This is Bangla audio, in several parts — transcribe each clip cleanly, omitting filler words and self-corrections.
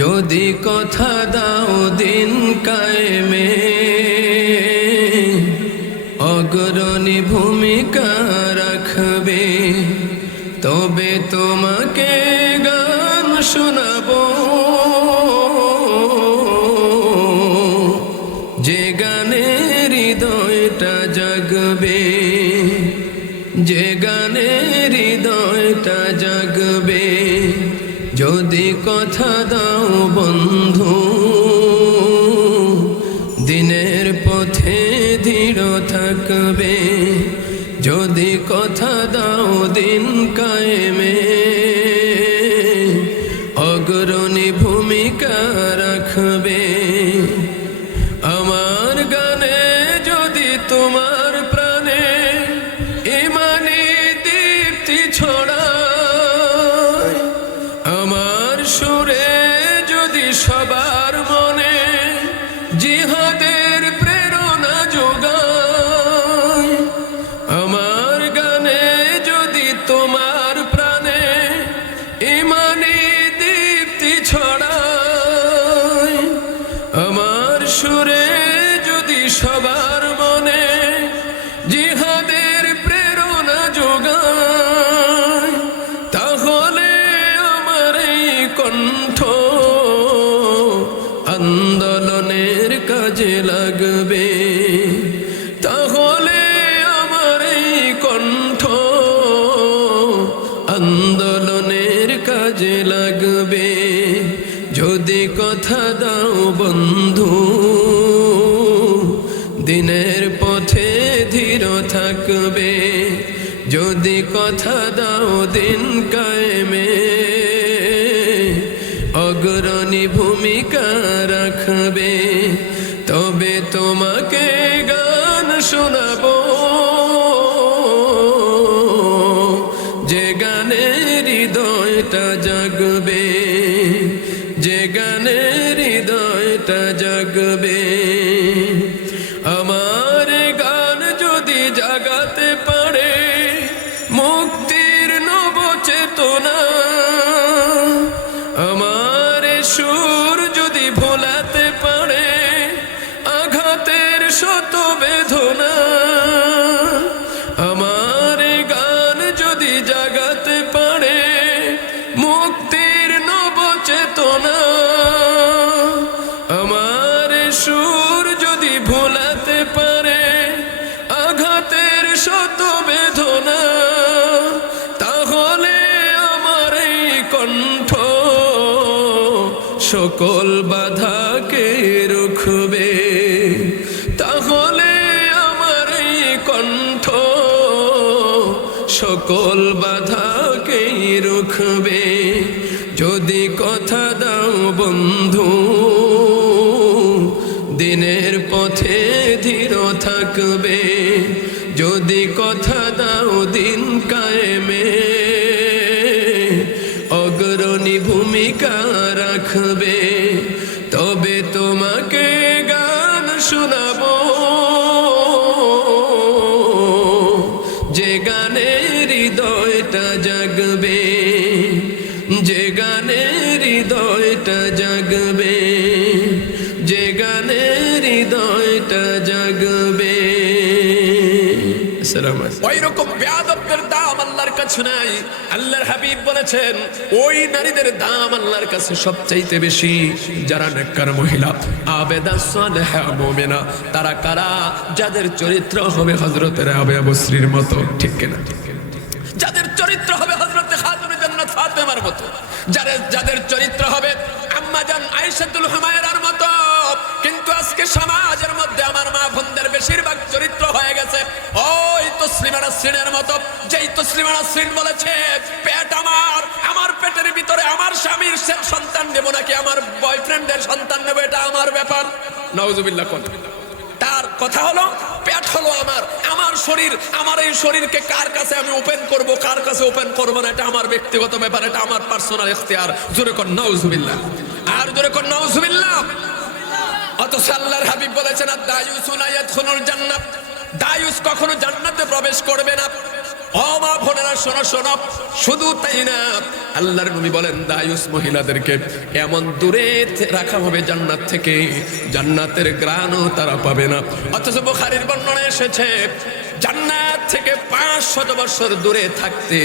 যদি কথা দাও দিন কায়েমে, অগ্রণী ভূমিকা রাখবে, তবে তোমাকে গান শোনাবো, যে গানে হৃদয়টা জাগবে, যে গানে হৃদয়টা জাগবে। যদি কথা দাও বন্ধু দিনের পথে দৃঢ় থাকবে, যদি কথা দাও দিন কায়েমে, অগ্রণী ভূমিকা রাখবে। আমার গানে যদি তোমার প্রাণে ইমানি দীপ্তি ছড়ায়, আমার সুরে যদি সবার মনে জিহাদের প্রেরণা যোগায়, আমার গানে যদি তোমার প্রাণে ইমানি দীপ্তি ছড়ায়, আমার সুরে যদি সবার মনে জিহাদের প্রেরণা যোগায়, তাহলে আমার এই কণ্ঠ আন্দোলনের কাজে লাগবে, তাহলে আমার এই কণ্ঠ আন্দোলনের কাজে লাগবে। যদি কথা দাও বন্ধু দিনের পথে ধীর থাকবে, যদি কথা দাও দিন কায়েমে, অগ্রণী ভূমিকা রাখবে, তবে তোমাকে গান শোনাবো, যে গানে হৃদয়টা জাগবে, যে গানে হৃদয়টা জাগবে। আমার গান যদি জাগাতে পারে মুক্তির নব চেতনা, আমার সুর যদি ভোলাতে পারে আঘাতের শত বেদনা, আমার গান যদি জাগাতে পারে মুক্তির নব চেতনা, আমার সুর যদি ভোলাতে পারে আঘাতের শত বেদনা, তাহলে আমার এই কণ্ঠ সকল বাধাকে রুখবে, তাহলে আমার এই কণ্ঠ সকল বাধাকে রুখবে। যদি কথা দাও বন্ধু দিনের পথে ধীর থাকবে, যদি কথা দাও দিন কায়েমে, অগ্রণী ভূমিকা রাখবে, তবে তোমাকে গান শোনাবো, যে গানে হৃদয়টা জাগবে, যে গানে হৃদয়টা জাগবে, যে গানে হৃদয়টা জাগবে। ওই রকম বেয়াদবদের দাম আল্লাহর কাছে নাই। আল্লাহর হাবিব বলেছেন ওই নারীদের দাম আল্লাহর কাছে সবচাইতে বেশি যারা নেককার মহিলা, আবেদা সালেহা মুমিনা। তারা কারা? যাদের চরিত্র হবে হযরত রাবিয়া বসরির মতো, ঠিক কিনা? যাদের চরিত্র হবে হযরত খাতুনে জান্নাত ফাতেমার মতো, যাদের চরিত্র হবে আম্মা জান আয়েশাতুল হুমায়রার মতো। কিন্তু আজকে সমাজের মধ্যে আমার মা বোনদের বেশিরভাগ চরিত্র হয়ে গেছে ওই তসলিমা নাসরিনের মতো। যেই তসলিমা নাসরিন বলেছে পেট আমার পেটের ভিতরে আমার স্বামীর সন্তান নেব নাকি আমার বয়ফ্রেন্ডের সন্তান নেব, এটা আমার ব্যাপার। নাউজুবিল্লাহ। তার কথা হলো পেট হলো আমার শরীর, আমার এই শরীরকে কার কাছে আমি ওপেন করব, কার কাছে ওপেন করব না, এটা আমার ব্যক্তিগত ব্যাপার, এটা আমার পার্সোনাল ইখতিয়ার। জোরে কর নাউজুবিল্লাহ, আর জোরে কর নাউজুবিল্লাহ। অথচ আল্লাহর হাবিব বলেছেন দায়ুসুনা ইয়াদখুলুল জান্নাহ, দায়ুস কখনো জান্নাতে প্রবেশ করবে না। ও মা বোনেরা শোনো শোনো, শুধু তাই না, আল্লাহর নবী বলেন দায়ুস মহিলাদেরকে এমন দূরে রাখা হবে জান্নাত থেকে, জান্নাতের ঘ্রাণও তারা পাবে না। অথচ বুখারীর বর্ণনা এসেছে জান্নাত থেকে 500 বছর দূরে থাকতে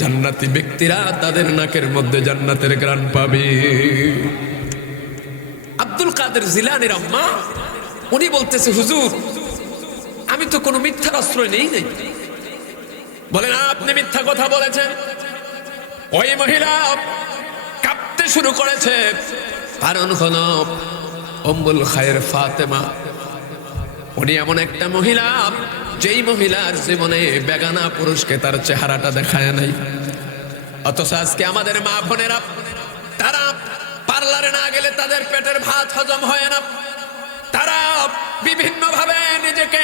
জান্নাতি ব্যক্তিরা তাদের নাকের মধ্যে জান্নাতের ঘ্রাণ পাবে। আব্দুল কাদের জিলানীর আম্মা উনি বলতেছে, হুজুর আমি তো কোনো মিথ্যার আশ্রয় নেই নাই। বলেন আপনি মিথ্যা কথা বলেছেন। ওই মহিলা কাঁপতে শুরু করেছে, কারণ হলো উম্মুল খায়ের ফাতেমা উনি এমন একটা মহিলা যেই মহিলার জীবনে বেগানা পুরুষকে তার চেহারাটা দেখায় নাই। অথচ আজকে আমাদের মা বোনেরা তারা পার্লারে না গেলে তাদের পেটের ভাত হজম হয় না, তারা বিভিন্ন ভাবে নিজেকে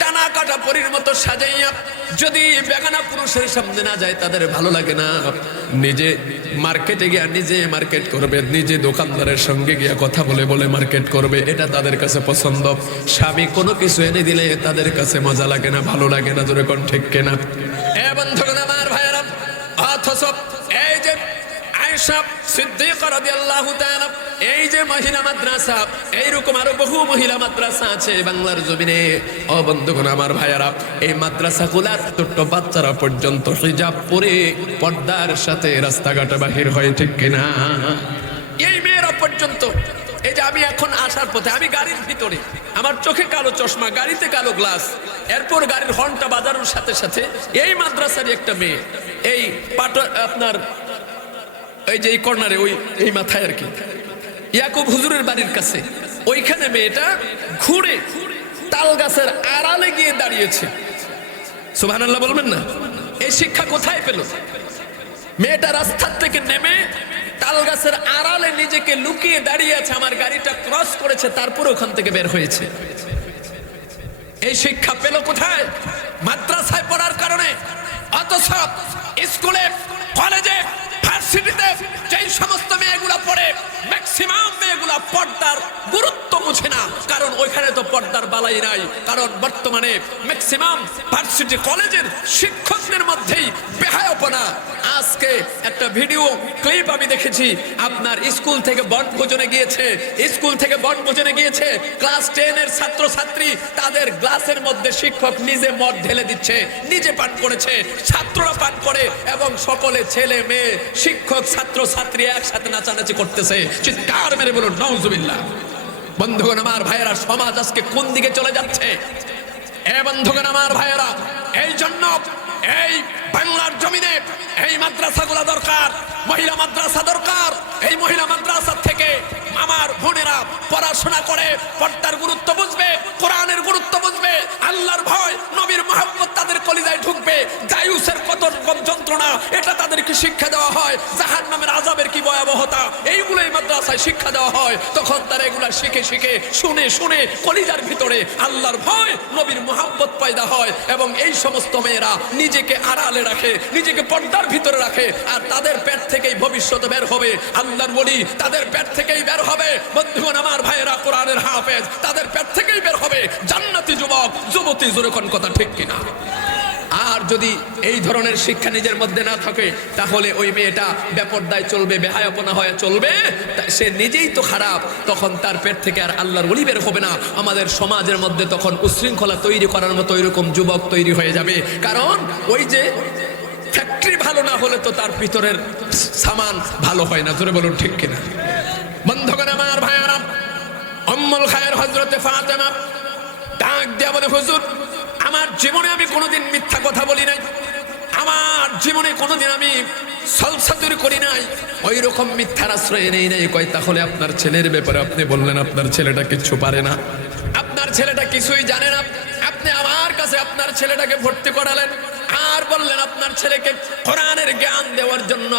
ডানা কাটা পরীর মতো সাজাইয়া যদি বেগানা পুরুষের সামনে না যায় তাদের ভালো লাগে না। নিজে মার্কেটে গিয়া নিজে মার্কেট করবে, নিজে দোকানদারের সঙ্গে গিয়া কথা বলে বলে মার্কেট করবে, এটা তাদের কাছে পছন্দ। স্বামী কোনো কিছু এনে দিলে তাদের কাছে মজা লাগে না, ভালো লাগে না, জোরে কোন ঠিক কিনা? এ বন্ধুগণ আমার ভাইয়েরা, অথচ এই যে আয়েশা সিদ্দিকা রাদিয়াল্লাহু তাআলা, এই যে মহিলা মাদ্রাসা, এইরকম আরো বহু মহিলা মাদ্রাসা আছে বাংলার জমিনে। ও বন্ধুগণ আমার ভাইয়ারা, এই মাদ্রাসাগুলার ছোট্ট বাচ্চারা পর্যন্ত হিজাব পরে পর্দার সাথে রাস্তাঘাটে বাহির হয়, ঠিক কিনা? এই মেয়েরা পর্যন্ত, এই যে আমি এখন আসার পথে, আমি গাড়ির ভিতরে, আমার চোখে কালো চশমা, গাড়িতে কালো গ্লাস, এরপর গাড়ির হর্নটা বাজানোর সাথে সাথে এই মাদ্রাসারই একটা মেয়ে, এই আপনার এই যে এই কর্নারে, ওই এই মাথায় আর কি, ইয়াকুব হুজুরের বাড়ির কাছে, ওইখানে মেয়েটা ঘুরে তাল গাছের আড়ালে গিয়ে দাঁড়িয়েছে। সুবহানাল্লাহ বলবেন না? এই শিক্ষা কোথায় পেল? মেয়েটা রাস্তার থেকে নেমে তাল গাছের আড়ালে নিজেকে লুকিয়ে দাঁড়িয়ে আছে, আমার গাড়িটা ক্রস করেছে, তারপর ওখান থেকে বের হয়েছে। এই শিক্ষা পেল কোথায়? মাদ্রাসায় পড়ার কারণে। অথচ স্কুলে, কলেজে, ভার্সিটিতে যেই সমস্ত মেয়েগুলা পড়ে, ম্যাক্সিমাম মেয়েগুলা পর্দার গুরুত্ব বুঝে না, কারণ ওইখানে তো পর্দার বালাই নাই। কারণ বর্তমানে ম্যাক্সিমাম ভার্সিটি কলেজের শিক্ষকদের মধ্যেই বেহায়াপনা। আজকে একটা ভিডিও ক্লিপ আমি দেখেছি, আপনার স্কুল থেকে বনভোজনে গিয়েছে, স্কুল থেকে বনভোজনে গিয়েছে ক্লাস 10 এর ছাত্রছাত্রী, তাদের গ্লাসের মধ্যে শিক্ষক নিজে মদ ঢেলে দিচ্ছে, নিজে পান করেছে, ছাত্ররা পান করে, এবং সকলে ছেলে মেয়ে শিক্ষক ছাত্রছাত্রী একসাথে নাচানাচি করতেছে। চিৎকার মেরে বলুন নাউজুবিল্লাহ। বন্ধুগণ আমার ভাইয়েরা, সমাজ আজকে কোন দিকে চলে যাচ্ছে? এ বন্ধুগণ আমার ভাইয়েরা, এই জন্য এই বাংলার জমিনে এই মাদ্রাসাগুলো দরকার, মহিলা মাদ্রাসা দরকার। এই মহিলা মাদ্রাসা থেকে আমার বোনেরা পড়াশোনা করে পর্দার গুরুত্ব বুঝবে, কোরআনের গুরুত্ব বুঝবে, আল্লাহর ভয়, নবীর মহব্বত তাদের কলিজায় ঢুকবে। দায়ুসের কত রকম যন্ত্রণা এটা তাদেরকে শিক্ষা দেওয়া হয়, জাহান্নামের আযাবের কি ভয়াবহতা এইগুলো এই মাদ্রাসায় শিক্ষা দেওয়া হয়। তখন তারা এগুলা শিখে শিখে শুনে শুনে কলিজার ভিতরে আল্লাহর ভয়, নবীর মহব্বত পয়দা হয়, এবং এই সমস্ত মেয়েরা নিজেকে আড়ালে রাখে, নিজেকে পর্দার ভিতরে রাখে, আর তাদের পেট থেকেই ভবিষ্যতে বের হবে আল্লাহর ওলি, তাদের পেট থেকেই বের হবে বন্ধুগণ আমার ভাইয়েরা কোরআনের হাফেজ, তাদের পেট থেকেই বের হবে জান্নাতি যুবক যুবতী। জোরে কোন কথা ঠিক কিনা? আর যদি এই ধরনের শিক্ষা নিজের মধ্যে না থাকে, তাহলে ওই মেয়েটা বেপরদায় চলবে, বেহায়াপনা হয়ে চলবে, সে নিজেই তো খারাপ, তখন তার পেট থেকে আর আল্লাহর ওলি বের হবে না। আমাদের সমাজের মধ্যে তখন উশৃঙ্খলা তৈরি করার মতো ওইরকম যুবক তৈরি হয়ে যাবে। কারণ ওই যে ফ্যাক্টরি ভালো না হলে তো তার ভিতরের সামান ভালো হয় না। জোরে বলুন ঠিক কিনা? বন্ধুগণ আমার ভাইয়ারা, উম্মুল খায়ের হযরতে ফাতেমা ডাক দিয়া বলে, হুজুর আমার জীবনে আমি কোনোদিন মিথ্যা কথা বলি নাই, আমার জীবনে কোনোদিন আমি সলসাতুরি করি নাই, ওই রকম মিথ্যার আশ্রয় নেই নাই। কয় তাহলে আপনার ছেলের ব্যাপারে আপনি বললেন আপনার ছেলেটা কিচ্ছু পারে না, আপনার ছেলেটা কিছুই জানে না, আপনি আমার কাছে আপনার ছেলেটাকে ভর্তি করালেন, আর বললেন আপনার ছেলেকে কোরআনের জ্ঞান দেওয়ার জন্য।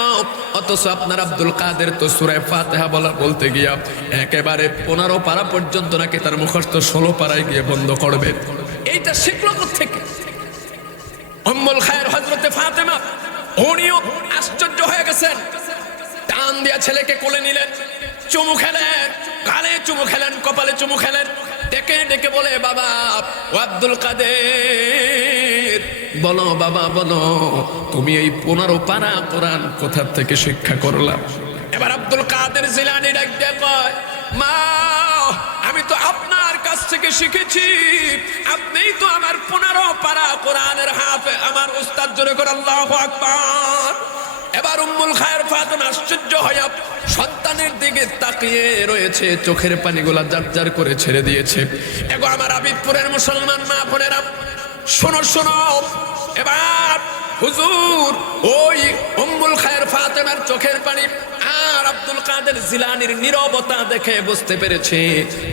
অথচ আপনার আব্দুল কাদের তো সূরা ফাতিহা বলতে গিয়া একেবারে 15 পারা পর্যন্ত নাকি তার মুখস্থ 16 পারায় গিয়ে বন্ধ করবে। এইটা শিখলো কোত্থেকে? উম্মুল খায়ের হযরতে ফাতেমা উনিও আশ্চর্য হয়ে গেছেন। টান দিয়া ছেলেকে কোলে নিলেন, চুমু খেলেন, গালে চুমু খেলেন, কপালে চুমু খেলেন, ডেকে ডেকে বলে, বাবা ও আব্দুল কাদের, বলো বাবা বলো, তুমি এই 15 পারা কোরআন কোথা থেকে শিক্ষা করলা? এবার আব্দুল কাদের জিলানী ডাক দিয়ে কয়, মা আমি তো আপনার কাছ থেকে শিখেছি, আপনিই তো আমার 15 পারা কোরআনের হাফেজ, আমার উস্তাদ। জোরে করে আল্লাহু আকবার। এবার উম্মুল খায়ের ফাতেমা আশ্চর্য হয়ে সন্তানের দিকে তাকিয়ে রয়েছে, চোখের পানিগুলা জার জার করে ছেড়ে দিয়েছে। এগো আমার আবিদপুরের মুসলমান মা বোনেরা, শোনো শোনো, এবার হুজুর ওই উম্মুল খায়ের ফাতেমার চোখের পানি আর আব্দুল কাদের জিলানীর নীরবতা দেখে বুঝতে পেরেছে।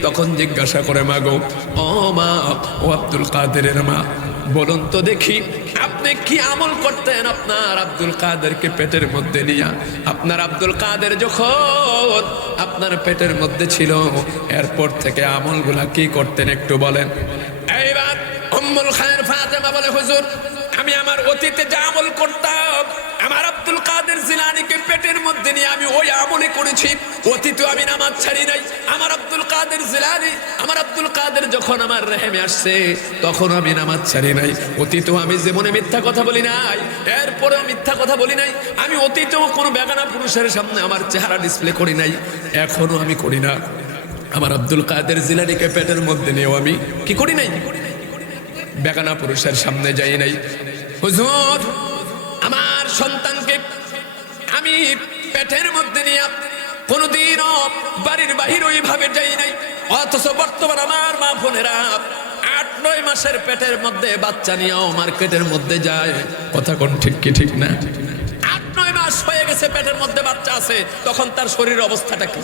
তখন জিজ্ঞাসা করে, মাগো ও মা, ও আব্দুল কাদেরের মা, বলুন তো দেখি আপনি কি আমল করতেন আপনার আব্দুল কাদেরকে পেটের মধ্যে নিয়া? আপনার আব্দুল কাদের যখন আপনার পেটের মধ্যে ছিল, এরপর থেকে আমলগুলা কি করতেন একটু বলেন। এইবার উম্মুল খায়ের ফাতেমা বলে, হুজুর আমি আমার অতীতে যা আমল করতাম, আমার আব্দুল কাদের জিলানীকে পেটের মধ্যে নিয়ে আমি ওই আমলই করেছি। অতীতে আমি নামাজ ছাড়ি নাই। আমার আব্দুল কাদের জিলানী, আমার আব্দুল কাদের যখন আমার রেহেমে আসছে, তখন আমি নামাজ ছাড়ি নাই। অতীতেও আমি জীবনে মিথ্যা কথা বলি নাই, এরপরেও মিথ্যা কথা বলি নাই। আমি অতীতেও কোনো বেগানা পুরুষের সামনে আমার চেহারা ডিসপ্লে করি নাই, এখনো আমি করি না। আমার আব্দুল কাদের জিলানীকে পেটের মধ্যে নিয়েও আমি কি করি নাই, বেগানা পুরুষের সামনে যাই নাই। হুজুর আমার সন্তানকে আমি পেটের মধ্যে নিয়ে কোনোদিনও বাড়ির বাহির ওইভাবে যাই নাই, অথচ বর্তমান আমার মা বোনেরা 8-9 মাসের পেটের মধ্যে বাচ্চা নিয়েও মার্কেটের মধ্যে যায়। কথা কোন ঠিক কি ঠিক না? 8-9 মাস হয়ে গেছে পেটের মধ্যে বাচ্চা আছে, তখন তার শরীরের অবস্থাটা কি?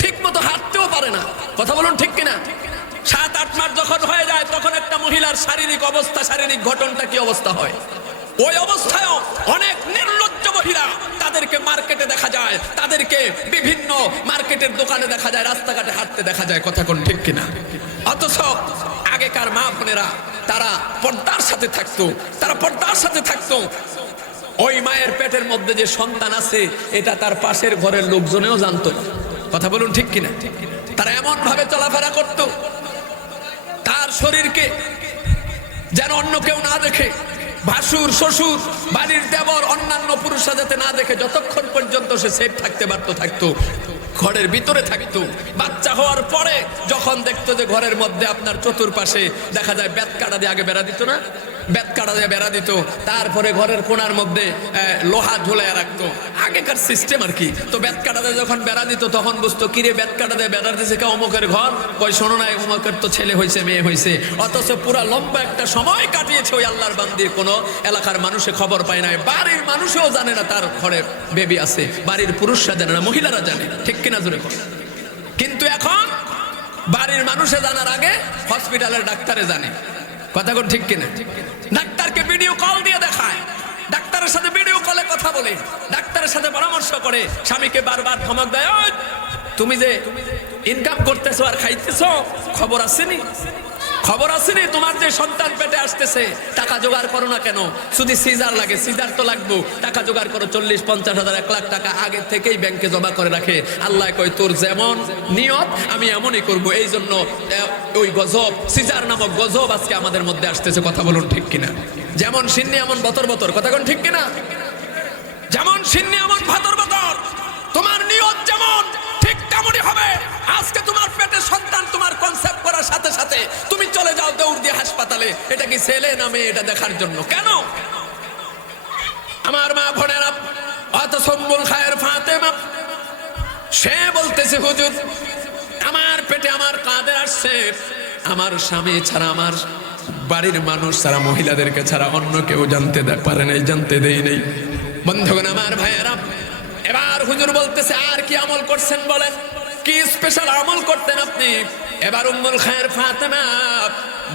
ঠিক মতো হাঁটতেও পারে না। কথা বলুন ঠিক কিনা? 7-8 মাস যখন হয়ে যায়, তখন একটা মহিলার শারীরিক অবস্থা, শারীরিক গঠনটা কি অবস্থা হয়? ওই অবস্থায়ও অনেক নির্লজ্জ মহিলা, তাদেরকে মার্কেটে দেখা যায়, তাদেরকে বিভিন্ন মার্কেটের দোকানে দেখা যায়, রাস্তাঘাটে হাঁটতে দেখা যায়। কথা কোন ঠিক কিনা? অথচ আগেকার মা বোনেরা তারা পর্দার সাথে থাকতো, তারা পর্দার সাথে থাকতো। ওই মায়ের পেটের মধ্যে যে সন্তান আছে, এটা তার পাশের ঘরের লোকজনেও জানতো না। কথা বলুন ঠিক কিনা? তারা এমন ভাবে চলাফেরা করতো, তার শরীরকে যেন অন্য কেউ না দেখে, ভাসুর শ্বশুর বাড়ির দেবর অন্যান্য পুরুষরা যাতে না দেখে, যতক্ষণ পর্যন্ত সে সেফ থাকতে পারতো থাকতো, ঘরের ভিতরে থাকতো। বাচ্চা হওয়ার পরে যখন দেখতো যে ঘরের মধ্যে আপনার চতুর্পাশে দেখা যায় বেত কাটা দিয়ে, আগে বেড়া দিত না, বেত কাটা দিয়ে বেড়া দিত, তারপরে ঘরের কোণার মধ্যে লোহা ঝুলাইয়া রাখতো, আগেকার সিস্টেম আর কি। তো বেত কাটা দিয়ে যখন বেড়া দিত, তখন বুঝতো কিরে বেত কাটা দিয়ে বেড়া দিছে কে? অমুকের ঘর। কই শোনো না, অমুকের তো ছেলে হয়েছে, মেয়ে হয়েছে। অথচ পুরা লম্বা একটা সময় কাটিয়েছে ওই আল্লাহর বান্দির, কোনো এলাকার মানুষে খবর পায় নাই, বাড়ির মানুষেও জানে না তার ঘরে বেবি আছে, বাড়ির পুরুষরা জানে না, মহিলারা জানে। ঠিক কিনা জোরে কর? কিন্তু এখন বাড়ির মানুষে জানার আগে হসপিটালের ডাক্তারে জানে। কথা কোন ঠিক কিনা? ডাক্তারকে ভিডিও কল দিয়ে দেখায়, ডাক্তারের সাথে ভিডিও কলে কথা বলে, ডাক্তারের সাথে পরামর্শ করে, স্বামীকে বারবার ধমক দেয়, তুমি যে ইনকাম করতেছো আর খাইতেছো, খবর আসেনি? খবর আসেনি তোমার যে সন্তান পেটে আসতেছে, টাকা জোগাড় করো না কেন? শুধু সিজার লাগে, সিজার তো লাগবো, টাকা জোগাড় করো। 40-50 হাজার 1 লাখ টাকা আগে থেকেই ব্যাংকে জমা করে রাখে। আল্লাহ কয় তোর যেমন নিয়ত আমি এমনই করব। এই জন্য ওই গজব, সিজার নামক গজব আজকে আমাদের মধ্যে আসতেছে। কথা বলুন ঠিক কিনা? যেমন সিন্নি এমন বতর বতর। কথা কোন ঠিক কিনা? যেমন সিন্নি এমন ভাতর বতর, তোমার নিয়ত যেমন ঠিক তেমনই হবে। আজকে তোমার পেটে সন্তান তোমার কনসেপ্ট করার সাথে সাথে তুমি চলে যাও দৌড় দিয়ে হাসপাতালে, এটা কি ছেলে না মেয়ে এটা দেখার জন্য। কেন? আমার মা বোনেরা, অথচ উম্মুল খায়ের ফাতেমা সে বলতেছে, হুজুর আমার পেটে আমার কাদের আসছে, আমার স্বামী ছাড়া, আমার বাড়ির মানুষ ছাড়া, মহিলাদেরকে ছাড়া অন্য কেউ জানতে পারে নাই, জানতে দেই নেই। বন্ধুগণ আমার ভাইয়েরা, এবার হুজুর বলতেছে আর কি আমল করছেন বলেন, কি স্পেশাল আমল করতেন আপনি? এবার উম্মুল খায়ের ফাতেমা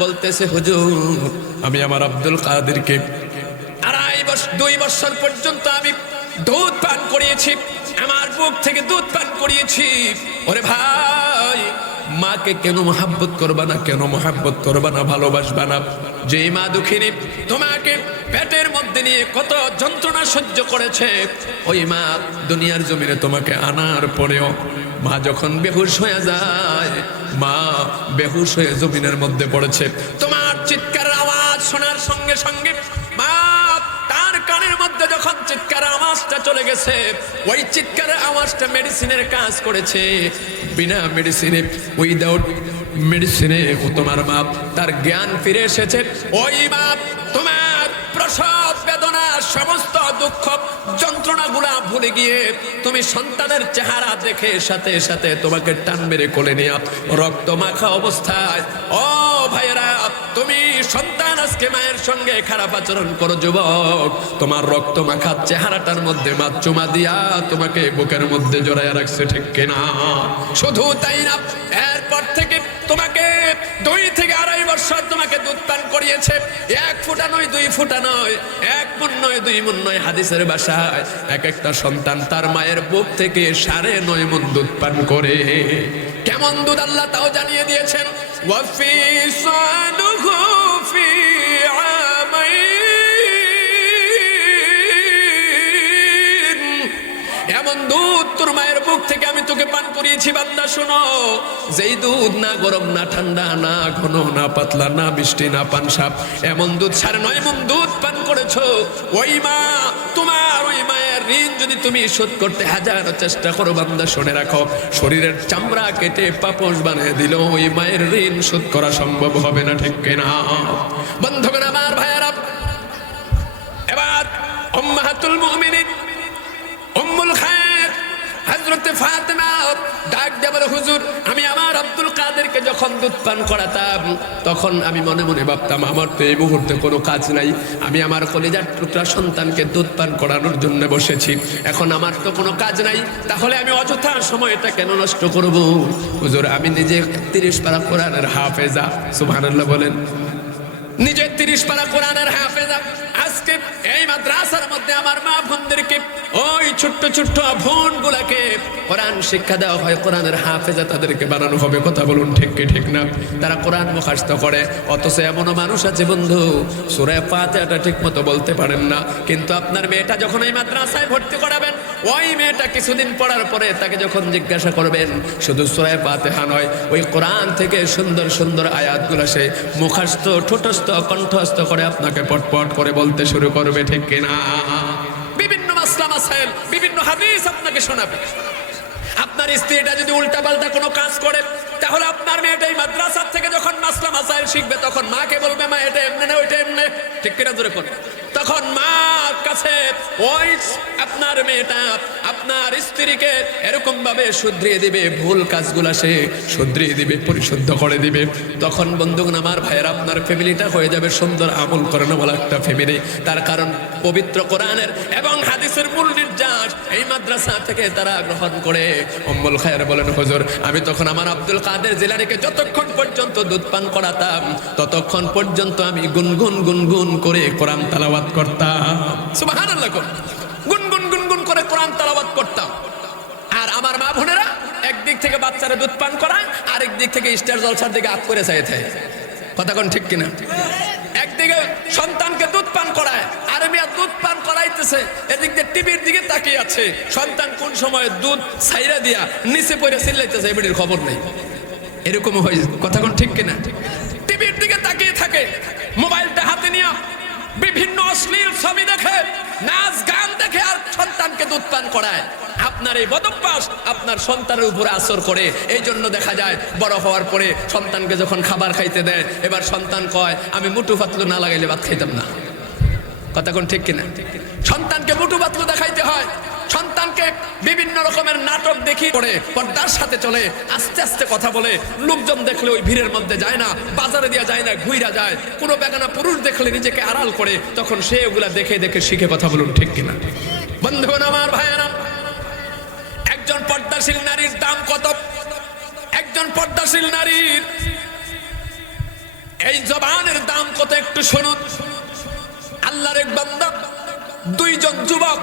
বলতেছে, হুজুর আমি আমার আব্দুল কাদেরকে 2 বছর পর্যন্ত আমি দুধ পান করিয়েছি, আমার বুক থেকে দুধ পান করিয়েছি। ওরে ভাই, মাকে কেন মহাব্বত করবা না? কেন মহাব্বত করবা না, ভালোবাসবা না? যে মা দুঃখিনী তোমাকে পেটের মধ্যে নিয়ে কত যন্ত্রণা সহ্য করেছে, ওই মা দুনিয়ার জমিনে তোমাকে আনার পরেও মা যখন বেহুশ হয়ে যায়, মা বেহুশ হয়ে জমিনের মধ্যে পড়েছে, তোমার চিৎকারের আওয়াজ শোনার সঙ্গে সঙ্গে মা আওয়াজটা চলে গেছে, ওই চিৎকারের আওয়াজটা মেডিসিনের কাজ করেছে। বিনা মেডিসিনে, উইদাউট মেডিসিনে ও তোমার মা তার জ্ঞান ফিরে এসেছে। ওই মা তোমার প্রসব বেদনা, সমস্ত দুঃখ যন্ত্রণাগুলা ভুলে গিয়ে তুমি সন্তানের চেহারা দেখে সাথে সাথে তোমাকে টান মেরে কোলে নিয়ে রক্ত মাখা অবস্থায়, ও ভাইয়েরা, তুমি সন্তান আজকে মায়ের সঙ্গে খারাপ আচরণ করো যুবক, তোমার রক্ত মাখা চেহারাটার মধ্যে মা চুমা দিয়া তোমাকে বুকের মধ্যে জড়াইয়া রাখছে, ঠিক কিনা? শুধু তাই না, এরপর থেকে তোমাকে 2 থেকে 2.5 বছর তোমাকে দুধ পান করিয়েছে। 1 ফোঁটা নয়, 2 ফোঁটা নয়, 1 মুন নয়, 2 মুন নয়। হাদিসের ভাষায় এক একটা সন্তান তার মায়ের বুক থেকে 9.5 মুন দুধ পান করে। কেমন দুধ আল্লাহ তাও জানিয়ে দিয়েছেন। ওয়াফি সাদুহু ফি আমাইন, এমন দুধ তোর মায়ের বুক থেকে আমি তোকে পান করিয়েছি। বান্দা শোনো, যেই দুধ না গরম না ঠান্ডা, না ঘন না পাতলা, না মিষ্টি না পানসাপ, এমন দুধ 9.5 মুন দুধ পান করেছো। ওই মা, তোমার ওই মায়ের ঋণ যদি তুমি শোধ করতে হাজারো চেষ্টা করো, বান্দা শুনে রাখো, শরীরের চামড়া কেটে পাপোশ বানিয়ে দিল, ওই মায়ের ঋণ শোধ করা সম্ভব হবে না, ঠিক কিনা? বন্ধুগণ আমার, ভাইয়েরা, এবার উম্মাহাতুল মুমিনিন উম্মুল খায়ের হযরত ফাতেমা ডাক দিয়ে বলে, হুজুর, আমি আমার আব্দুল কাদেরকে যখন দুধ পান করাতাম তখন আমি মনে মনে ভাবতাম, আমার তো এই মুহূর্তে কোনো কাজ নাই, আমি আমার কলিজার টুকরা সন্তানকে দুধ পান করানোর জন্য বসেছি, এখন আমার তো কোনো কাজ নাই, তাহলে আমি অযথা সময়টা কেন নষ্ট করব? হুজুর, আমি নিজে 30 পারা কোরআনের হাফেজা, সুবহানাল্লাহ বলেন, নিজে 30 পারা কোরআনের হাফেজা। আজকে এই মাদ্রাসার মধ্যে আমার মা বোনদেরকে, ওই ছোট্ট ছোট্ট বোনগুলাকে কোরআন শিক্ষা দেওয়া হয়, কোরআনের হাফেজা তাদেরকে বানানো হবে। কথা বলুন, ঠিক কি ঠিক না? তারা কোরআন মুখস্থ করে, অথচ এমনও মানুষ আছে বন্ধু, সূরা ফাতিহাটা ঠিক মতো বলতে পারেন না। কিন্তু আপনার মেয়েটা যখন এই মাদ্রাসায় ভর্তি করাবেন, ওই মেয়েটা কিছুদিন পড়ার পরে তাকে যখন জিজ্ঞাসা করবেন, শুধু সূরা ফাতিহা নয়, ওই কোরআন থেকে সুন্দর সুন্দর আয়াতগুলো সে মুখস্থ, ঠোঁটস্থ, কণ্ঠস্থ করে আপনাকে পটপট করে বলতে শুরু করবে, ঠিক কিনা? বিভিন্ন মাসলা মাসাইল, বিভিন্ন হাদিস আপনাকে শোনাবে। আপনার স্ত্রীটা যদি উল্টাপাল্টা কোনো কাজ করে, তাহলে আপনার মেয়েটা এই মাদ্রাসার থেকে যখন মাসলা মাসাইল শিখবে, তখন মাকে বলবে, মা এটা এমনি না, ওইটা এমনি, ঠিক কিনা? জোরে কোন, তখন মার কাছে ওই আপনার মেয়েটা আপনার স্ত্রীকে এরকম ভাবে শুধরিয়ে দিবে, ভুল কাজগুলা সে শুধরিয়ে দিবে, পরিশুদ্ধ করে দিবে। তখন বন্ধুগণ আমার, ভাইয়েরা, আপনার ফ্যামিলিটা হয়ে যাবে সুন্দর আমল করানো বলা একটা ফ্যামিলি। তার কারণ পবিত্র কোরআনের এবং হাদিসের মূল নির্যাস এই মাদ্রাসা থেকে তারা গ্রহণ করে। উম্মুল খায়ের বলেন, হুজুর, আমি তখন আমার আব্দুল কাদের জিলানীকে যতক্ষণ পর্যন্ত দুধ পান করাতাম, ততক্ষণ পর্যন্ত আমি গুনগুন গুনগুন করে কোরআন তেলাওয়াত করতাম। সুবহানাল্লাহ, গুনগুন গুনগুন করে কোরআন তেলাওয়াত করতাম। আর আমার মা বোনেরা একদিক থেকে বাচ্চারা দুধ পান করায়, আরেক দিক থেকে স্টার জলসার দিকে আপ করে চাই থাকে। কথা কোন ঠিক কিনা? একদিকে সন্তানকে দুধ পান করায়, আর মেয়ে দুধ পান করাইতেছে, এদিক দিয়ে টিভির দিকে তাকিয়ে আছে। সন্তান কোন সময় দুধ ছাইরা দিয়া নিচে পড়ে চিল্লাইতেছে, এবারের খবর নেই। এরকম হয়, কথা কোন ঠিক কিনা? টিভির দিকে তাকিয়ে থাকে, মোবাইলটা হাতে নিয়ে বিভিন্ন অশ্লীল ছবি দেখে, নাচ গান দেখে, আর সন্তানকে দুধ পান করায়। আপনার এই বদভ্যাস আপনার সন্তানের উপরে আসর করে। এই জন্য দেখা যায় বড় হওয়ার পরে সন্তানকে যখন খাবার খাইতে দেয়, এবার সন্তান কয়, আমি মুটু পাতলু না লাগাইলে ভাত খাইতাম না। কথা কোন ঠিক কিনা? সন্তানকে মুটু পাতলু দেখাইতে হয়, সন্তানকে বিভিন্ন রকমের নাটক দেখি করে পর্দার সাথে চলে, আস্তে আস্তে কথা বলে, লোকজন দেখলে ওই ভিড়ের মধ্যে যায় না, বাজারে দিয়া যায় না, ঘুইরা যায়। কোনো বেগানা পুরুষ দেখলে নিজেকে আড়াল করে, তখন সে ওগুলা দেখে দেখে শিখে। কথা বলুন, ঠিক কিনা? বন্ধুগণ আমার, ভাইয়েরা, একজন পর্দাশীল নারীর দাম কত? একজন পর্দাশীল নারীর এই জবানের দাম কত একটু শুনুন। আল্লাহর এক বান্দা, 2 জন যুবক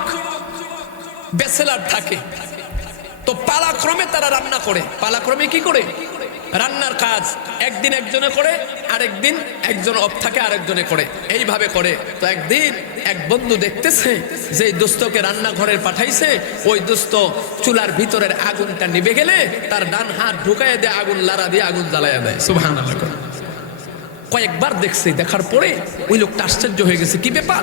ব্যাচেলর থাকে, তো পালাক্রমে তারা রান্না করে। পালাক্রমে কি করে? রান্নার কাজ একদিন একজনে করে, আরেকদিন একজন অফ থাকে, আরেকজনে করে, এইভাবে করে। তো একদিন এক বন্ধু দেখতেছে যে দোস্তকে রান্নাঘরে পাঠাইছে, ওই দোস্ত চুলার ভিতরের আগুনটা নিভে গেলে তার ডান হাত ঢুকাইয়া দিয়ে আগুন লাড়া দিয়ে আগুন জ্বালাইয়া দেয়। সুবহানাল্লাহ। কয়েকবার দেখছে, দেখার পরে ওই লোকটা আশ্চর্য হয়ে গেছে, কি ব্যাপার?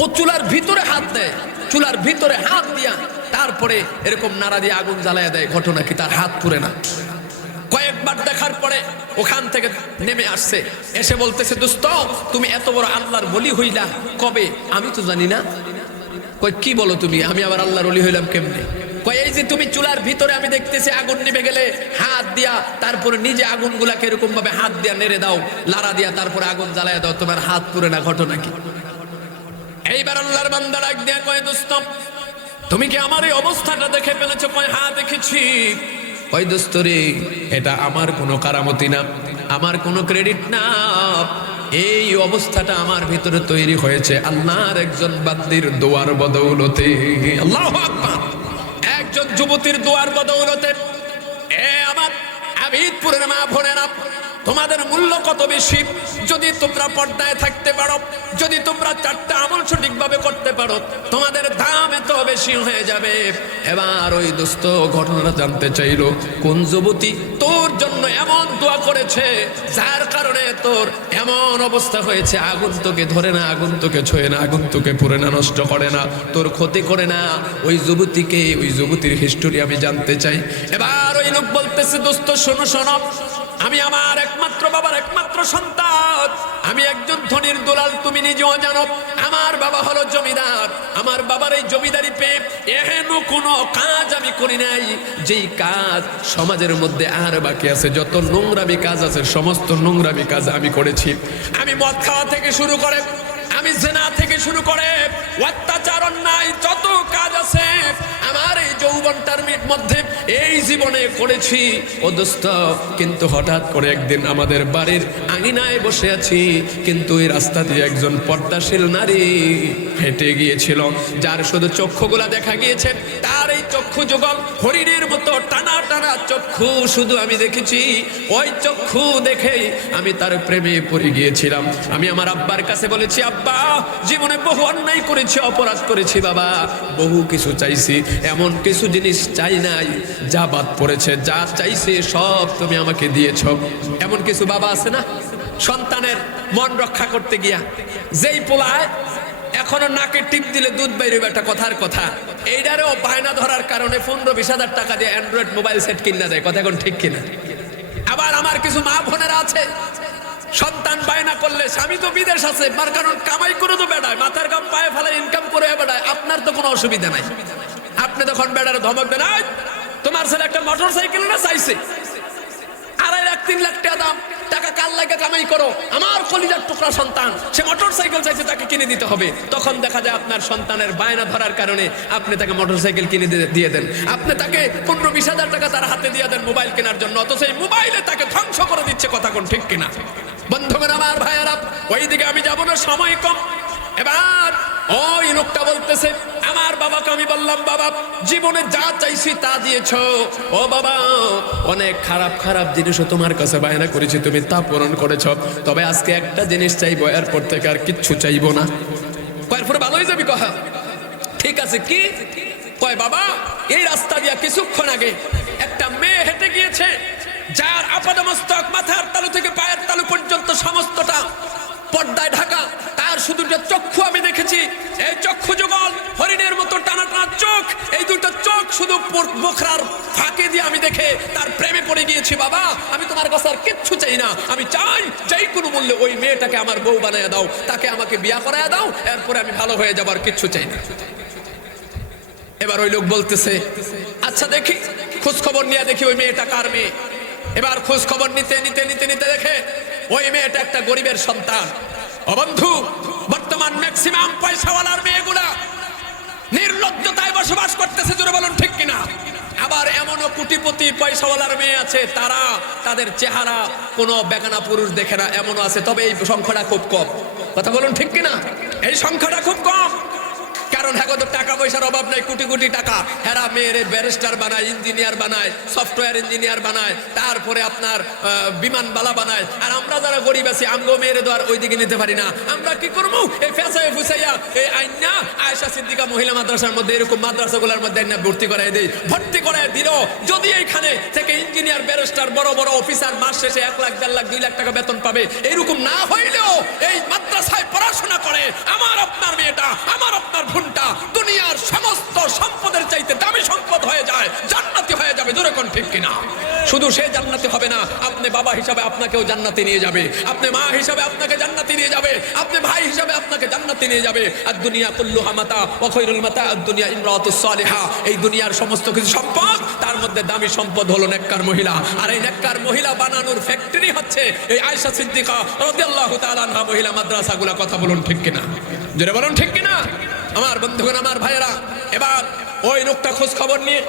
ও চুলার ভিতরে হাত দেয়, চুলার ভিতরে হাত দিয়া তারপরে এরকম নাড়া দিয়ে আগুন জ্বালায় দেয়, ঘটনা কি তার হাত পুড়ে না? কয়েকবার দেখার পরে ওখান থেকে নেমে আসছে, এসে বলতেছে দোস্ত তুমি এত বড় আল্লাহর ওলি হইলা কবে? আমি তো জানি না। কই কি বলো তুমি, আমি আবার আল্লাহর ওলি হইলাম কেমনে? কই এই যে তুমি চুলার ভিতরে আমি দেখতেছি আগুন নিভে গেলে হাত দিয়া তারপরে নিজে আগুনগুলাকে এরকম ভাবে হাত দিয়া নেড়ে দাও, লাড়া দিয়া তারপরে আগুন জ্বালায় দাও, তোমার হাত পুড়ে না, ঘটনা কি? এইবার আল্লাহর বান্দা ডাক দিয়া কয় দোস্ত তুমি কি আমার এই অবস্থাটা দেখে ফেলেছো? কয় হ্যাঁ দেখেছি। কয় দোস্ত রে, এটা আমার কোনো কারামতি না, আমার কোনো ক্রেডিট না, এই অবস্থাটা আমার ভিতরে তৈরি হয়েছে আল্লাহর একজন বান্দির দোয়ার বদৌলতে। আল্লাহু আকবার। একজন যুবতীর দোয়ার বদৌলতে। এ আমার আবিদপুরের মা বোনেরা, তোমাদের মূল্য কত বেশি যদি তোমরা পর্দায় থাকতে পারো, যদি তোমরা চারটা আমল সঠিকভাবে করতে পারো, তোমাদের দাম এত বেশি হয়ে যাবে। এবার ওই দোস্ত ঘটনাটা জানতে চাইলো, কোন যুবতী তোর জন্য এমন দোয়া করেছে যার কারণে তোর এমন অবস্থা হয়েছে, আগুন তোকে ধরে না, আগুন তোকে ছোঁয়ে না, আগুন তোকে পুড়ে না, নষ্ট করে না, তোর ক্ষতি করে না। ওই যুবতীকে, ওই যুবতীর হিস্টোরি আমি জানতে চাই। এবার ওই লোক বলতেছে দোস্ত শোনো শোনো, আমি আমার একমাত্র বাবার একমাত্র সন্তান, আমি একজন ধনীর দুলাল, তুমি নিজেও জানো আমার বাবা হলো জমিদার। আমার বাবার এই জমিদারি পেয়ে এহেন কোনো কাজ আমি করি নাই যেই কাজ সমাজের মধ্যে আর বাকি আছে। যত নোংরামি কাজ আছে সমস্ত নোংরামি কাজ আমি করেছি। আমি মদ খাওয়া থেকে শুরু করে, আমি জেনা থেকে শুরু করে অত্যাচার অন্যায় যত কাজ আছে আমার এই যৌবনটার মধ্যে এই জীবনে করেছি ও দোস্ত। কিন্তু হঠাৎ করে একদিন আমাদের বাড়ির আঙিনায় বসে আছি, কিন্তু এই রাস্তা দিয়ে একজন পর্দাশীল নারী হেঁটে গিয়েছিল, যার শুধু চক্ষুগুলা দেখা গিয়েছে, তার এই চক্ষু যুগল হরিণের মতো টানা টানা চক্ষু শুধু আমি দেখেছি। ওই চক্ষু দেখেই আমি তার প্রেমে পড়ে গিয়েছিলাম। আমি আমার আব্বার কাছে বলেছি, আব্বা জীবনে বহু অন্যায় করেছি, অপরাধ করেছি বাবা, বহু কিছু চাইছি, এমন কিছু জিনিস চাই নাই যা বাদ পড়েছে, যা চাইছি সব তুমি আমাকে দিয়েছ। এমন কিছু বাবা আছে না সন্তানের মন রক্ষা করতে গিয়া, যেই পোলায় এখনো নাকে টিপ দিলে দুধ বাইরে, একটা কথার কথা, এইটারও বায়না ধরার কারণে 15-20 হাজার টাকা দিয়ে অ্যান্ড্রয়েড মোবাইল সেট কিনা যায়, কথা এখন ঠিক কিনা? আবার আমার কিছু মা বোনেরা আছে, সন্তান বায়না করলে স্বামী তো বিদেশ আছে, তার কারণ কামাই করে তো বেড়ায়, মাথার কাম পায়ে ফেলে ইনকাম করে বেড়ায়, আপনার তো কোনো অসুবিধা নাই। আপনি তখন বেড়ার ধমক দেন, তোমার ছেলে একটা মোটর সাইকেল না চাইছে, 2.5 লাখ 3 লাখ টাকা দাম, টাকা কার লাগে কামাই করো, আমার কলিজার টুকরা সন্তান সে মোটর সাইকেল চাইছে, তাকে কিনে দিতে হবে। তখন দেখা যায় আপনার সন্তানের বায়না ধরার কারণে আপনি তাকে মোটর সাইকেল কিনে দিয়ে দেন, আপনি তাকে 15-20 হাজার টাকা তার হাতে দিয়ে দেন মোবাইল কেনার জন্য, অথচ এই মোবাইলে তাকে ধ্বংস করে দিচ্ছে, কথা কোন ঠিক কিনা? বন্ধুগণ আমার ভাইয়েরা, ওইদিকে আমি যাব না, সময় কম। এবার ওই লোকটা বলতেছে, আমার বাবাকে আমি বললাম, বাবা জীবনে যা চাইছি তা দিয়েছ, ও বাবা অনেক খারাপ খারাপ জিনিসও তোমার কাছে বায়না করেছি, তুমি তা পূরণ করেছ, তবে আজকে একটা জিনিস চাইবো, এরপর থেকে আর কিচ্ছু চাইবো না। কয়ের পরে ভালো হয়ে যাবি, কহা ঠিক আছে কি? কয় বাবা এই রাস্তা দিয়া কিছুক্ষণ আগে একটা মেয়ে হেঁটে গিয়েছে, যার আপাদমস্তক মাথার তালু থেকে পায়ের তালু পর্যন্ত সমস্তটা পর্দায় ঢাকা, তার শুধু চক্ষু আমি দেখেছি, এই চক্ষু যুগল হরিণের মতো টানা টানা চোখ, এই দুটো চোখ শুধু বোখরার ফাঁকে দিয়ে আমি দেখে তার প্রেমে পড়ে গিয়েছি। বাবা আমি তোমার কাছে আর কিচ্ছু চাই না, আমি চাই যেই কোনো মূল্যে ওই মেয়েটাকে আমার বউ বানায় দাও, তাকে আমাকে বিয়া করায় দাও, এরপরে আমি ভালো হয়ে যাবার কিচ্ছু চাই না। এবার ওই লোক বলতেছে, আচ্ছা দেখি খোঁজ খবর নিয়ে দেখি ওই মেয়েটা কার মেয়ে। এবার খোঁজ খবর নিতে নিতে নিতে নিতে দেখে ওই মেয়েটা একটা গরিবের সন্তান। ও বন্ধু, বর্তমান ম্যাক্সিমাম পয়সাওয়ালার মেয়েগুলা নির্লজ্জতায় বসবাস করতেছে, জোরে বলুন ঠিক কিনা? আবার এমনও কোটিপতি পয়সাওয়ালার মেয়ে আছে, তারা তাদের চেহারা কোনো বেগানা পুরুষ দেখে না, এমনও আছে, তবে এই সংখ্যাটা খুব কম, কথা বলুন ঠিক কিনা? এই সংখ্যাটা খুব কম, কারণ হ্যাঁ তো টাকা পয়সার অভাব নাই, কোটি কোটি টাকা, হেরা মেয়েরে ব্যারিস্টার বানায়, ইঞ্জিনিয়ার বানায়, সফটওয়্যার ইঞ্জিনিয়ার বানায়, তারপরে আপনার বিমানবালা বানায়। আর আমরা যারা গরিব আছি, আমগো মেয়েরে তো আর ওই দিকে নিতে পারি না, আমরা কি করবো? এই ফেসায় ফুসাইয়া এই আইনা আয়েশা সিদ্দিকা মহিলা মাদ্রাসার মধ্যে, এরকম মাদ্রাসাগুলোর মধ্যে আইনা ভর্তি করাই দেয়, ভর্তি করায় দিল, যদি এইখানে থেকে ইঞ্জিনিয়ার ব্যারিস্টার বড় বড় অফিসার মাস শেষে 1 লাখ 1.5 লাখ 2 লাখ টাকা বেতন পাবে, এইরকম না হইলেও এই মাদ্রাসায় পড়াশোনা করে আমার আপনার মেয়েটা, আমার আপনার জীবনটা দুনিয়ার সমস্ত সম্পদের চাইতে দামি সম্পদ হয়ে যায়, জান্নাতি হয়ে যাবে। জোরে কোন ঠিক কিনা? শুধু সে জান্নাতি হবে না, আপনি বাবা হিসাবে আপনাকেও জান্নাতে নিয়ে যাবে, আপনি মা হিসাবে আপনাকে জান্নাতে নিয়ে যাবে, আপনি ভাই হিসাবে আপনাকে জান্নাতে নিয়ে যাবে। আর দুনিয়া কুল্লুহা মাতা ওয়া খায়রুল মাতা দুনিয়া ইমরাতুস সালিহা। এই দুনিয়ার সমস্ত কিছু সম্পদ, তার মধ্যে দামি সম্পদ হলো নেককার মহিলা। আর এই নেককার মহিলা বানানোর ফ্যাক্টরি হচ্ছে এই আয়েশা সিদ্দিকা রাদিয়াল্লাহু তাআলা আনহা মহিলা মাদ্রাসাগুলো। কথা বলুন ঠিক কিনা? জোরে বলুন ঠিক কিনা? আমার বন্ধুগণ, আমার ভাইয়েরা, এবার ওই লোকটা খোঁজ খবর নিয়ে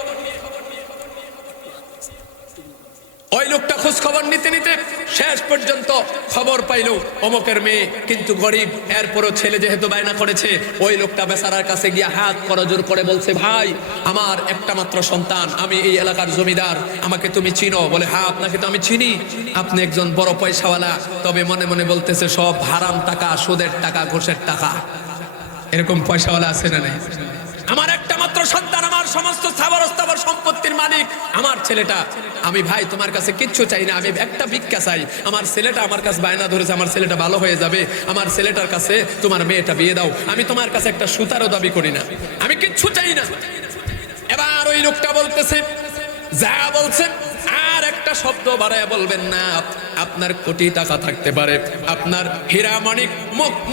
খোঁজ খবর নিতে নিতে শেষ পর্যন্ত খবর পাইল অমকের মেয়ে কিন্তু গরিব, এরপরও ছেলে যেহেতু বায়না করেছে, ওই লোকটা বেচারার কাছে গিয়ে হাত করজোর করে বলছে, ভাই আমার একটা মাত্র সন্তান, আমি এই এলাকার জমিদার, আমাকে তুমি চিনো? বলে, হ্যাঁ আপনাকে তো আমি চিনি, আপনি একজন বড় পয়সাওয়ালা। তবে মনে মনে বলতেছে সব হারাম টাকা, সুদের টাকা, ঘুষের টাকা। এরকম পয়সাওয়ালা আছে না নেই? আমার একটা মাত্র সন্তান, আমার সমস্ত স্থাবর সম্পত্তির মালিক আমার ছেলেটা। আমি ভাই তোমার কাছে কিচ্ছু চাই না, আমি একটা ভিক্ষা চাই। আমার ছেলেটা আমার কাছে বায়না ধরেছে, আমার ছেলেটা ভালো হয়ে যাবে, আমার ছেলেটার কাছে তোমার মেয়েটা বিয়ে দাও। আমি তোমার কাছে একটা সুতারও দাবি করি না, আমি কিচ্ছু চাই না। এবার ওই লোকটা বলতেছে, যা বলছেন আর একটা শব্দ বাড়ায় বলবেন না। আপনার কোটি টাকা থাকতে পারে, আপনার হীরা মানিক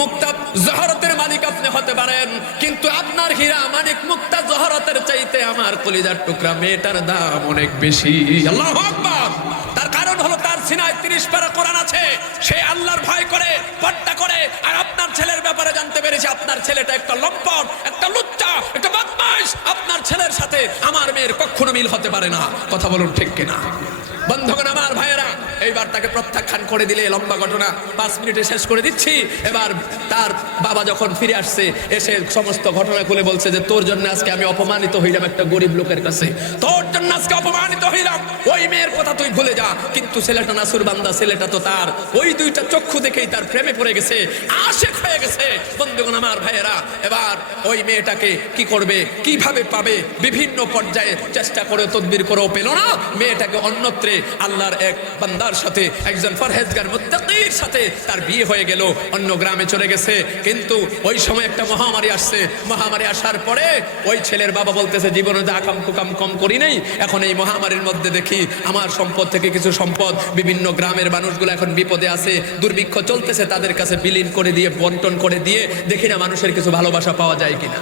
মুক্তা জহরতের মালিক আপনি হতে পারেন, কিন্তু আপনার হীরা মানিক মুক্তা জহরতের চাইতে আমার কলিজার টুকরা মেয়েটার দাম অনেক বেশি। আল্লাহু আকবার। তার কারণ হলো তার সিনায় 30 পারা কোরআন আছে, সে আল্লাহর ভয় করে, পর্দা করে। আর আপনার ছেলের ব্যাপারে জানতে পেরেছি, আপনার ছেলেটা একটা লম্পট, একটা লুচ্চা, একটা বদমাইশ। আপনার ছেলের সাথে আমার মেয়ের কখনো মিল হতে পারে না। কথা বলুন ঠিক কিনা? বন্ধুগণ, আমার ভাইয়েরা, এইবার তাকে প্রত্যাখ্যান করে দিলে, লম্বা ঘটনা 5 মিনিটে শেষ করে দিচ্ছি। এবার তার বাবা যখন ফিরে আসছে, এসে সমস্ত ঘটনা খুলে বলছে যে তোর জন্য আজকে আমি অপমানিত হইলাম একটা গরিব লোকের কাছে, তোর জন্য আজকে অপমানিত হইলাম। ওই মেয়ের কথা তুই ভুলে যা, কিন্তু ছেলেটা নাসুর বান্দা, ছেলেটা তো তার ওই দুইটা চক্ষু দেখেই তার প্রেমে পড়ে গেছে, আশিক হয়ে গেছে। বন্ধুগণ, আমার ভাইয়েরা, এবার ওই মেয়েটাকে কি করবে, কিভাবে পাবে, বিভিন্ন পর্যায়ে চেষ্টা করে তদবির করেও পেল না। মেয়েটাকে অন্যত্রে আল্লাহর এক বান্দার সাথে, একজন পরহেজগার মুত্তাকির সাথে তার বিয়ে হয়ে গেল, অন্য গ্রামে চলে গেছে। কিন্তু ওই সময় একটা মহামারী আসছে। মহামারী আসার পরে ওই ছেলের বাবা বলতেছে, জীবনে যা কাম কুকাম কম করি নাই, এখন এই মহামারীর মধ্যে দেখি আমার সম্পদ থেকে কিছু সম্পদ বিভিন্ন গ্রামের মানুষগুলো এখন বিপদে আছে, দুর্ভিক্ষ চলতেছে, তাদের কাছে বিলীন করে দিয়ে, বন্টন করে দিয়ে দেখি না মানুষের কিছু ভালোবাসা পাওয়া যায় কিনা।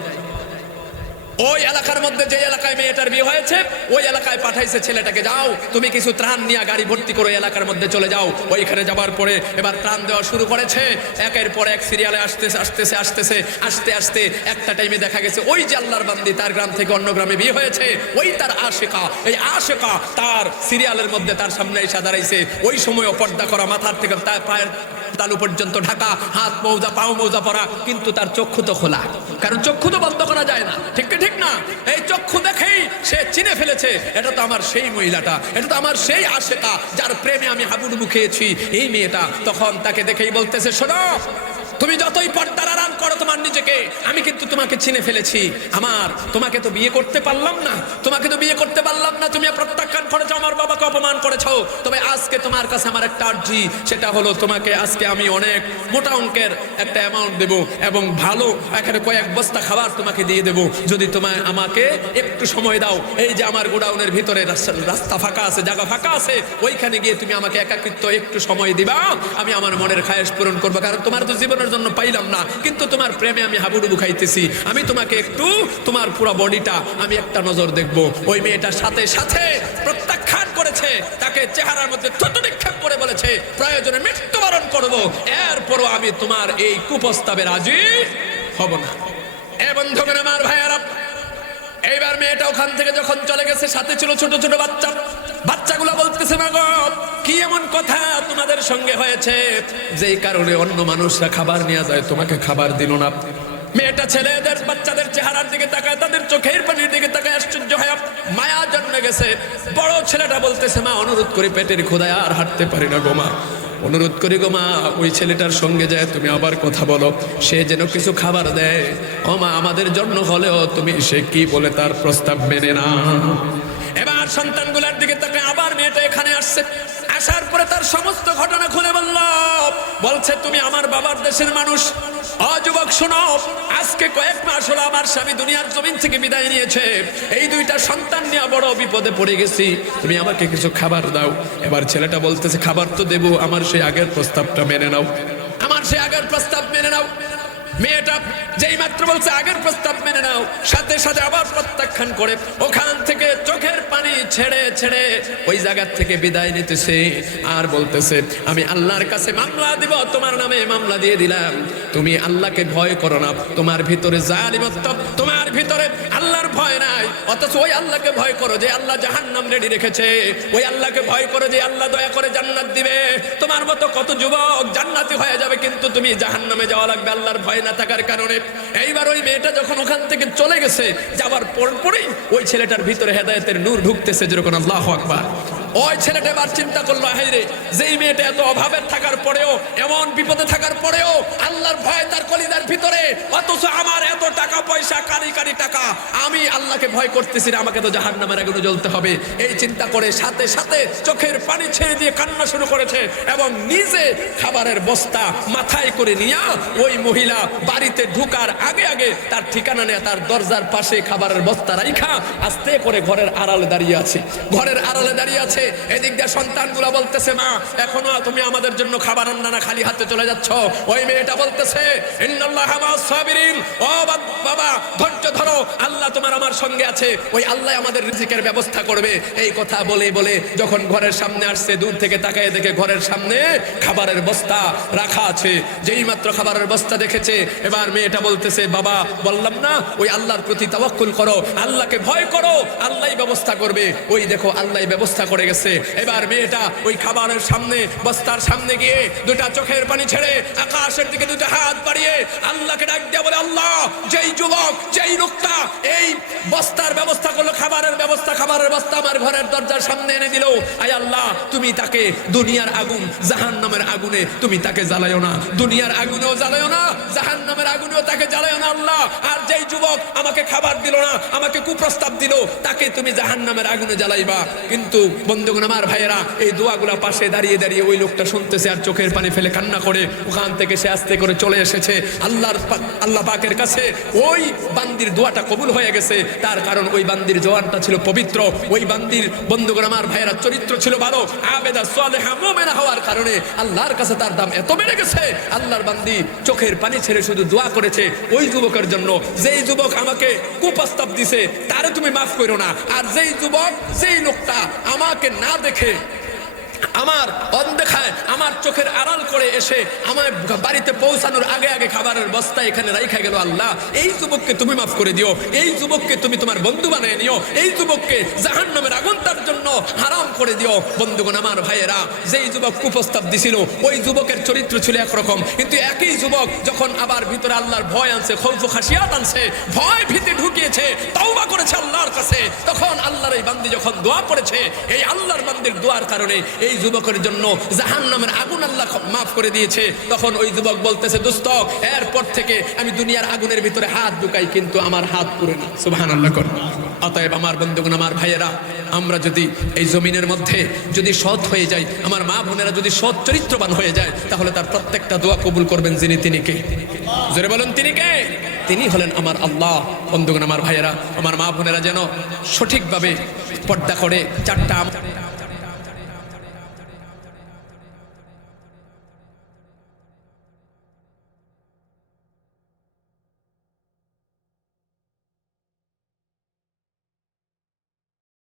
ওই এলাকার মধ্যে যে এলাকায় মেয়েটার বিয়ে হয়েছে, ওই এলাকায় পাঠাইছে ছেলেটাকে, যাও তুমি কিছু ত্রাণ নিয়ে গাড়ি ভর্তি করে এলাকার মধ্যে চলে যাও। ওইখানে যাবার পরে এবার ত্রাণ দেওয়া শুরু করেছে। একের পর এক সিরিয়ালে আস্তে আস্তে একটা টাইমে দেখা গেছে ওই যে আল্লাহর বান্দি, তার গ্রাম থেকে অন্য গ্রামে বিয়ে হয়েছে, ওই তার আশিকা, এই আশিকা তার সিরিয়ালের মধ্যে তার সামনে এসে দাঁড়াইছে। ওই সময় পর্দা করা, মাথার থেকে তার পায়ের তালু পর্যন্ত ঢাকা, হাত মৌজা, পাও মৌজা পরা, কিন্তু তার চক্ষু তো খোলা, কারণ চক্ষু তো বন্ধ করা যায় না। ঠিক না? এই চক্ষু দেখেই সে চিনে ফেলেছে, এটা তো আমার সেই মহিলাটা, এটা তো আমার সেই আশিকা যার প্রেমে আমি হাবুডুবু খেয়েছি, এই মেয়েটা। তখন তাকে দেখেই বলতেছে, শোনো, তুমি যতই পর্দার আড়াল করো তোমার নিজেকে, আমি কিন্তু তোমাকে চিনে ফেলেছি। তোমাকে তো বিয়ে করতে পারলাম না, তুমি প্রত্যাখ্যান করেছো, আমার বাবাকে অপমান করেছো। তবে আজকে তোমার কাছে আমার একটা আর্জি, সেটা হলো তোমাকে আজকে আমি অনেক মোটা অঙ্কের একটা অ্যামাউন্ট দেবো এবং ভালো এখানে কয়েক বস্তা খাবার তোমাকে দিয়ে দেবো, যদি তোমায় আমাকে একটু সময় দাও। এই যে আমার গোডাউনের ভিতরে রাস্তা ফাঁকা আছে, জায়গা ফাঁকা আছে, ওইখানে গিয়ে তুমি আমাকে একাকিত্ব একটু সময় দিবা, আমি আমার মনের খায়েশ পূরণ করবো। কারণ তোমার তো জীবনের জন্য পাইলাম না, কিন্তু তোমার প্রেমে আমি হাবুডুবু খাইতেছি, আমি তোমাকে একটু, তোমার পুরো বডিটা আমি একটা নজর দেখবো। ওই মেয়েটার সাথে সাথে প্রত্যাখ্যান করেছে, তাকে চেহারার মধ্যে থুতু নিক্ষেপ করে বলেছে, প্রয়োজনে মৃত্যুবরণ করবো, এরপরও আমি তোমার এই কুপ্রস্তাবে রাজি হব না। এ বন্ধুগণ, আমার ভাইয়েরা, এইবার মেয়েটা ওখান থেকে যখন চলে গেছে, সাথে ছিল ছোট ছোট বাচ্চাগুলো বলতেছে, মা গো, কি এমন কথা তোমাদের সঙ্গে হয়েছে যেই কারণে অন্য মানুষরা খাবার নিয়ে যায়, তোমাকে খাবার দিল না? মেয়েটা ছেলেদের বাচ্চাদের চেহারার দিকে তাকায়, তাদের চোখের পানির দিকে তাকায়, আশ্চর্য হয়ে মায়া জন্মে গেছে। বড় ছেলেটা বলতেছে, মা অনুরোধ করি, পেটের ক্ষুধায় আর হাঁটতে পারি না গো মা, অনুরোধ করি গো মা, ওই ছেলেটার সঙ্গে যায় তুমি আবার কথা বলো, সে যেন কিছু খাবার দেয়। ও মা, আমাদের জন্য হলেও তুমি, সে কি বলে তার প্রস্তাব মেনে না। এবার এবার সন্তানগুলোর দিকে তাকে আবার মেয়েটা এখানে আসছে, আসার পরে তার সমস্ত ঘটনা খুলে বলছে তুমি আমার বাবার দেশের মানুষ। যুবক শোনো, আজকে কয়েক মাস হলো আমার স্বামী দুনিয়ার জমিন থেকে বিদায় নিয়েছে, এই দুইটা সন্তান নিয়ে বড় বিপদে পড়ে গেছি, তুমি আমাকে কিছু খাবার দাও। এবার ছেলেটা বলতেছে খাবার তো দেবো, আমার সেই আগের প্রস্তাবটা মেনে নাও, আমার সেই আগের প্রস্তাব মেনে নাও। মেয়েটা যেই মাত্র বলছে আগের প্রস্তাব মেনে নাও, সাথে সাথে আবার প্রত্যাখ্যান করে ওখান থেকে চোখের পানি ছেড়ে ছেড়ে ওই জায়গা থেকে বিদায় নিতেছে আর বলতেছে আমি আল্লাহর কাছে মামলা দিব, তোমার নামে মামলা দিয়ে দিলাম, তুমি আল্লাহকে ভয় করো না, তোমার ভিতরে জালিমত্ব, তোমার ভিতরে আল্লাহর ভয় নাই, অথচ ওই আল্লাহকে ভয় করো যে আল্লাহ জাহান্নাম রেডি রেখেছে, ওই আল্লাহকে ভয় করো যে আল্লাহ দয়া করে জান্নাত দিবে। তোমার মতো কত যুবক জান্নাতি হয়ে যাবে, কিন্তু তুমি জাহান্নামে যাওয়া লাগবে আল্লাহর ভয় না থাকার কারণে। এইবার ওই মেয়েটা যখন ওখান থেকে চলে গেছে, যাবার পরপরই ওই ছেলেটার ভিতরে হেদায়েতের নূর ঢুকতেছে, যেরকম আল্লাহু আকবার। ওই ছেলেটা এবার চিন্তা করলো হায়রে, যেই মেয়েটা এত অভাবের থাকার পরেও, এমন বিপদে থাকার পরেও আল্লাহর ভয় তার কলিজার ভিতরে, অথচ আমার এত টাকা পয়সা, কারি কারি টাকা, আমি আল্লাহকে ভয় করতেছি না, আমাকে তো জাহান্নামের আগুনে জ্বলতে হবে। এই চিন্তা করে সাথে সাথে চোখের পানি ছেড়ে দিয়ে কান্না শুরু করেছে এবং নিজে খাবারের বস্তা মাথায় করে নিয়ে ওই মহিলা বাড়িতে ঢুকার আগে আগে তার ঠিকানা নিয়ে তার দরজার পাশে খাবারের বস্তা রাইখা আস্তে করে ঘরের আড়ালে দাঁড়িয়ে আছে, ঘরের আড়ালে দাঁড়িয়ে আছে। এদিক দিয়ে সন্তানগুলো বলতেছে মা এখনো তুমি আমাদের জন্য খাবার আননা না, খালি হাতে চলে যাচ্ছ। ওই মেয়েটা বলতেছে ইন্নাল্লাহা মা'আস সাবিরিন, ও বাবা ধৈর্য ধরো, আল্লাহ তোমার আমার সঙ্গে আছে, ওই আল্লাহ আমাদের রিজিকের ব্যবস্থা করবে। এই কথা বলে বলে যখন ঘরের সামনে আসছে, দূর থেকে তাকায় দেখে ঘরের সামনে খাবারের বস্তা রাখা আছে। যেই মাত্র খাবারের বস্তা দেখেছে, এবার মেয়েটা বলতেছে বাবা বললাম না ওই আল্লাহর প্রতি তাওয়াক্কুল করো, আল্লাহকে ভয় করো, আল্লাহই ব্যবস্থা করবে। ওই দেখো আল্লাহই ব্যবস্থা করে গেছে। এবার মেয়েটা ওই খাবারের সামনে, বস্তার সামনে গিয়ে দুটা চোখের পানি ছেড়ে আকাশের দিকে দুটো হাত বাড়িয়ে আল্লাহকে ডাক দিয়ে বলে আল্লাহ, যেই যুবক, যেই লোকটা এই বস্তার ব্যবস্থা করলো, খাবারের ব্যবস্থা, খাবারের বস্তা আমার ঘরের দরজার সামনে এনে দিল, আয় আল্লাহ তুমি তাকে দুনিয়ার আগুন, জাহান্নামের আগুনে তুমি তাকে জ্বালায়ও না, দুনিয়ার আগুনেও জ্বালায়ও না, জাহান্নামের আগুনেও তাকে জ্বালায়ও না আল্লাহ। আর যেই যুবক আমাকে খাবার দিল না, আমাকে কুপ্রস্তাব দিল, তাকে তুমি জাহান্নামের আগুনে জ্বালাইবা। কিন্তু বন্ধুগণ আমার ভাইয়েরা, এই দোয়াগুলা পাশে দাঁড়িয়ে দাঁড়িয়ে ওই লোকটা শুনতেছে আর চোখের পানি ফেলে কান্না করে ওখান থেকে সে আস্তে করে চলে এসেছে আল্লাহ পাকের কাছে। ওই বান্দির দোয়াটা কবুল হয়ে গেছে, তার কারণ ওই বান্দির জওয়ানটা ছিল পবিত্র, ওই বান্দির বন্ধুগণ আমার ভাইয়েরা চরিত্র ছিল ভালো, আবেদা সালেহা মুমিনা হওয়ার কারণে আল্লাহর কাছে তার দাম এত বেড়ে গেছে। আল্লাহর বান্দি চোখের পানি ছেড়ে শুধু দোয়া করেছে ওই যুবকের জন্য, যেই যুবক আমাকে কুপ্রস্তাব দিছে তারে তুমি মাফ করো না, আর যেই যুবক, যেই লোকটা আমাকে না দেখে, আমার অনদেখায়, আমার চোখের আড়াল করে এসে আমার বাড়িতে পৌঁছানোর আগে আগে খাবারের বস্তা এখানে রাইখা গেল, আল্লাহ এই যুবককে তুমি মাফ করে দিও, এই যুবককে তুমি তোমার বন্ধু বানিয়ে নিও, এই যুবককে জাহান্নামের আগুন তার জন্য হারাম করে দিও। বন্ধুগণ আমার ভাইয়েরা, যেই যুবক কুপ্রস্তাব দিছিল ওই যুবকের চরিত্র ছিল একরকম, কিন্তু একই যুবক যখন আবার ভিতরে আল্লাহর ভয় আনছে, খৌফ খাশিয়াত আনছে, ভয় ভীতি ঢুকিয়েছে, তওবা করেছে আল্লাহর কাছে, তখন আল্লাহর এই বান্দি যখন দোয়া করেছে, এই আল্লাহর বান্দির দোয়ার কারণে এই যুবকের জন্য জাহান্নামের আগুন আল্লাহ মাফ করে দিয়েছে। তখন ওই যুবক বলতেছে দোস্ত, এরপর থেকে আমি দুনিয়ার আগুনের ভিতরে হাত ঢুকাই, কিন্তু আমার হাত পুড়ে না। সুবহানাল্লাহ কর। অতএব আমার বন্ধুগণ আমার ভাইয়েরা, আমরা যদি এই জমিনের মধ্যে যদি সৎ হয়ে যাই, আমার মা বোনেরা যদি সৎ চরিত্রবান হয়ে যায়, তাহলে তার প্রত্যেকটা দোয়া কবুল করবেন যিনি, তিনি কে? জোরে বলুন তিনি কে? তিনি হলেন আমার আল্লাহ। বন্ধুগণ আমার ভাইয়েরা, আমার মা বোনেরা যেন সঠিকভাবে পর্দা করে চারটা